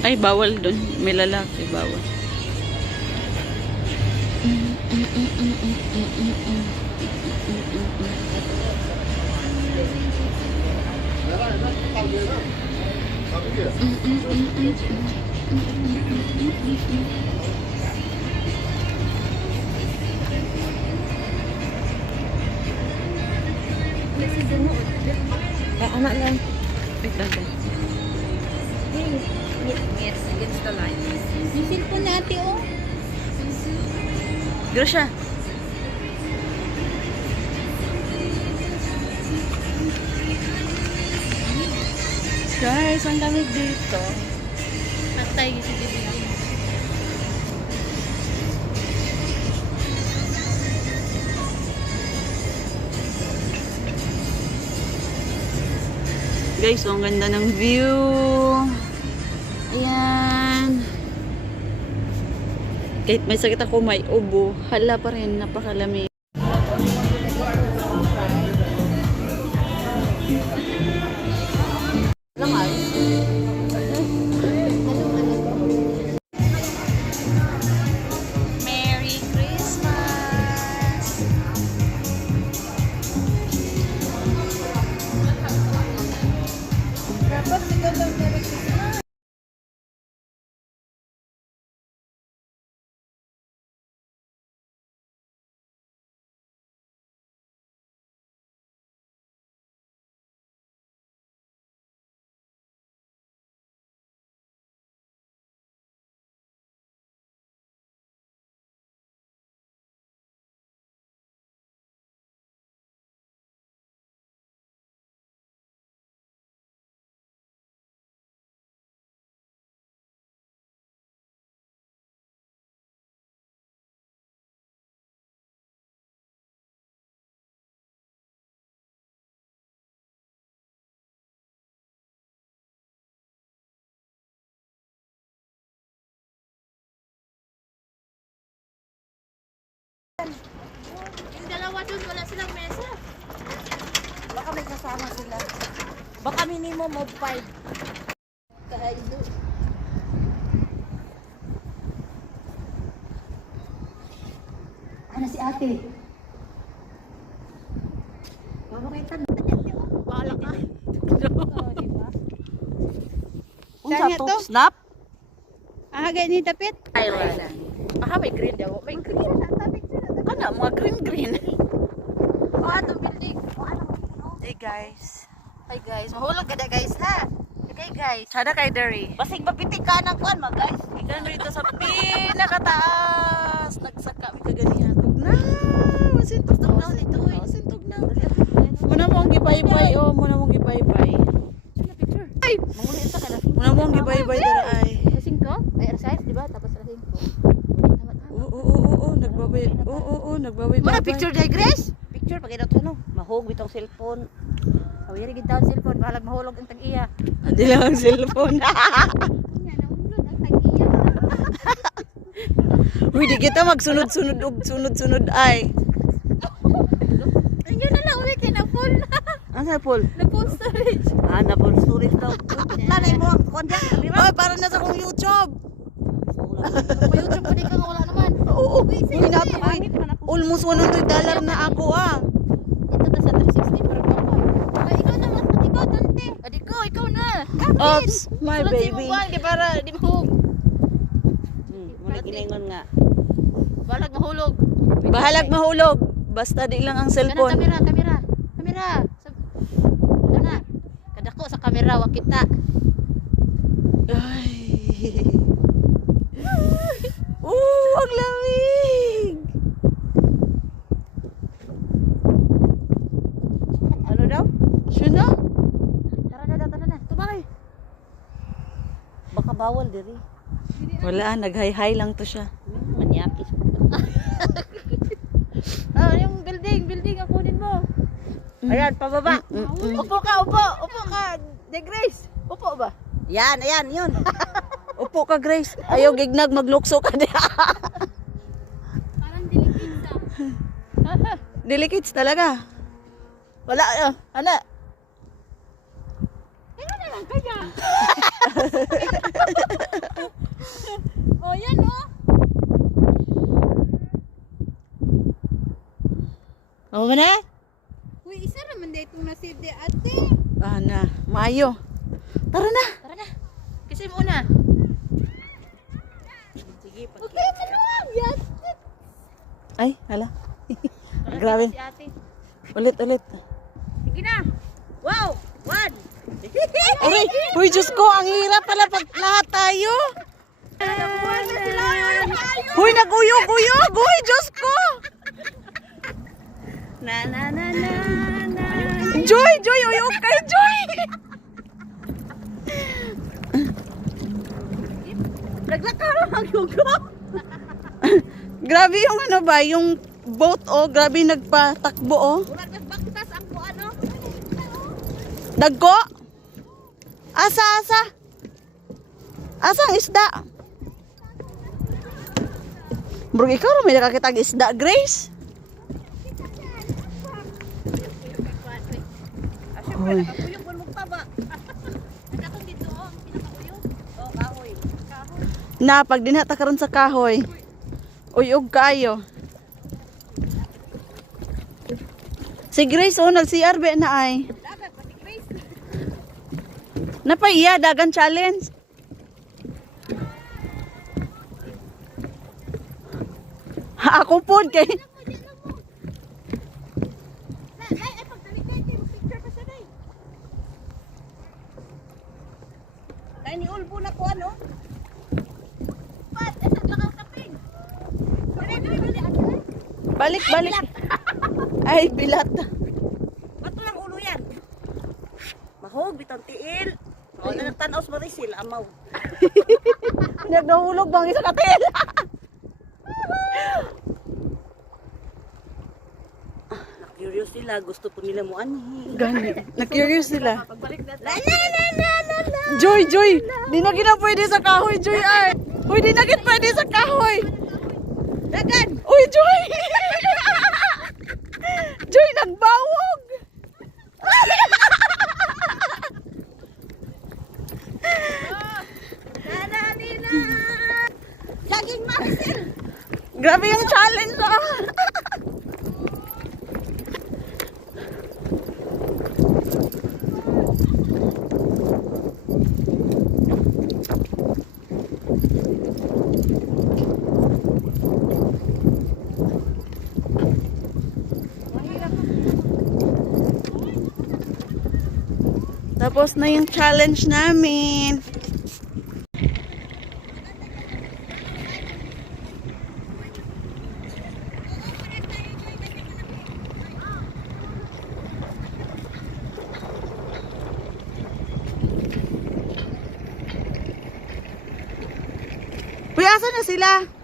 Ay, bawal dun. May lalaki, bawal. Anak lang. Wait lang. Yes, against the line. Yung cellphone natin, oh. Dito siya. Guys, ang lamig dito. Patay si Bibi. Guys, ang ganda ng view. Ayan. Kahit may sakit ako, may ubo. Hala pa rin, napakalamig. Merry Christmas! Dapat ikaw daw Merry Christmas. Yung dalawa dun, wala silang mesa. Baka may kasama sila. Baka minimum of 5. Kahaido. Ano si ate? Baka may tanda niya. Bahala ka. Oo, diba? Unsa to? Snap? Ah, ganyan tapit? Island. Baka may green daw. May green. Ano, mga green-green. Oh, ato building. Oh, ano? Hey guys. Hi guys. Mahulog ka na guys ha. Okay guys. Sada kay Derry. Basig mapitik ka ng kuan mga guys. Ikan dito sa pinakataas. Nagsaka mi kaganihan. Tugnaw. Masintog na dito. Masintog na. Muna mo ang gibaybay. Oh, muna mo ang gibaybay. Sino picture? Ay! Manguli ito ka na. Muna mo ang gibaybay dara ay. Rasing ko? Ay, R5, di ba? Tapos rasing ko. Oo, nagbabay. Oo, nagbabay. Muna picture dahil Grace? Picture, pag inot ano? Mahog bitong cellphone. Awiri gid daw cellphone, bahalag mahulog ang tag-iya. Hindi lang ang cellphone. Nya naunlod ang tag-iya. Uy, di kita magsunod-sunod og sunod-sunod ay. Ayun na lang, uwi kay na full. Ang sa Paul? Na full storage. Ah, na Paul storage daw. Nanay mo ang kuan diyan, kamera. Ay, para na sa kong YouTube. May YouTube pa di ka nga wala naman. Oo, Uy, uy, nato, uy. Almost $100 na ako ah. Ito na sa 360 para ba ko. Ay, ikaw na lang, ikaw dante. Adi ko, ikaw na. Oops, my Sulat si baby. Mubang, di para di mahog. Muna giningon nga. Balag mahulog. Bahalag mahulog. Basta di lang ang Kana cellphone. kamera. Kana. Kadako sa kamera wa kita. Ay. Ang lamig. Ano daw? Siya na? Tara na. Tumay. Baka bawal diri. Wala, nag-hi-hi lang to siya. Manyakis. Ah, yung building ang kunin mo. Ayan, pababa. Upo ka. De Grace. Upo ba? Yan, ayan, yun. Upo ka, Grace. Ayaw gignag, maglukso ka diha. Parang delicate sa. Delicates talaga. Wala, hala. Tingnan na lang kaya. Oh, yan oh. Ano ba na? Uy, isa naman dito na si de ate. Na, maayo. Tara na. Tara na. Kasi mo na. Sige, pag... Okay, manuang. Yes. Ay, hala. Grabe. Si ate. Ulit. Sige na. Wow. 1. Uy, uy, Diyos ko, ang hirap pala pag lahat tayo. Uy, nag-uyog-uyog. Uy, Diyos ko. Na. Joy, uyog kay Joy. Naglakaw ang yugo. Grabe yung ano ba, yung boat grabe nagpatakbo Murag nagbaktas ang ko ano. Dagko? Asa? Asang isda? Bro, ikaw may nakakita ang isda, Grace? Uy. Nakakuyog mo magtaba. Nakatong dito oh, ang pinakakuyog. Oh, kahoy. Na, pag dinata karon sa kahoy. Uyog kayo. Si Grace, nag-CR ba na ay? Dagat pati Grace. Napaiya, dagan challenge. Ha, ako po kay... Ay, pagtalikay kayo picture pa sa day. Dahil ni Ulbo na ko ano? Pat, esat lang ang kaping. Balik. Ay, bilat. Bato lang ulo yan. Mahog, bitang tiil. O, nagtanaw sa Marisil, amaw. Nagdahulog bang isa katil? Na-curious sila, gusto po nila mo anhi. Gani. Na-curious sila. Pagbalik na. Joy! Di na gina pwede sa kahoy, Joy ay! Uy, di na gina pwede sa kahoy! Dagan! Uy, Joy! Joy, nagbawog! Nananina! Laging Marisil! Grabe yung challenge Tapos na yung challenge namin. Uy, asan na sila?